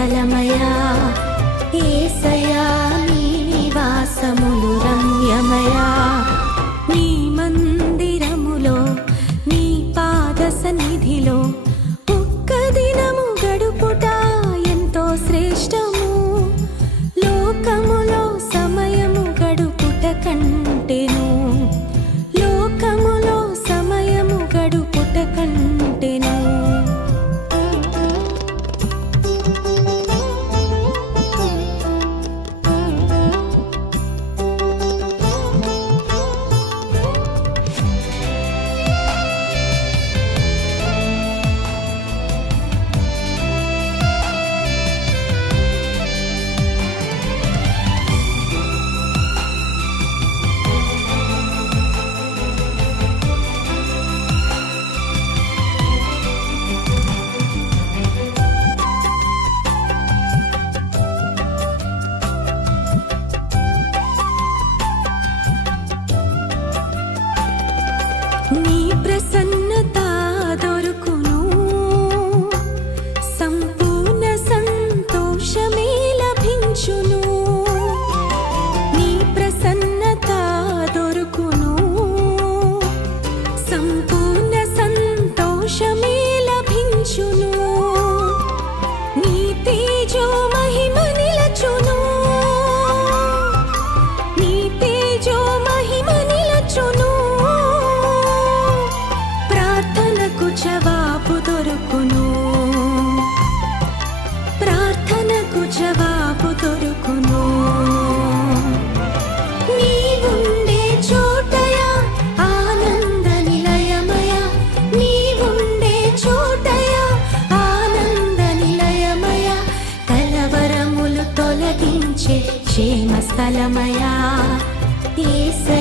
సకలమయా ఏసయా నీ నివాసములు రమ్యమయా? నీ మందిరము you. క్షేమస్థలమయా ఈశ్వర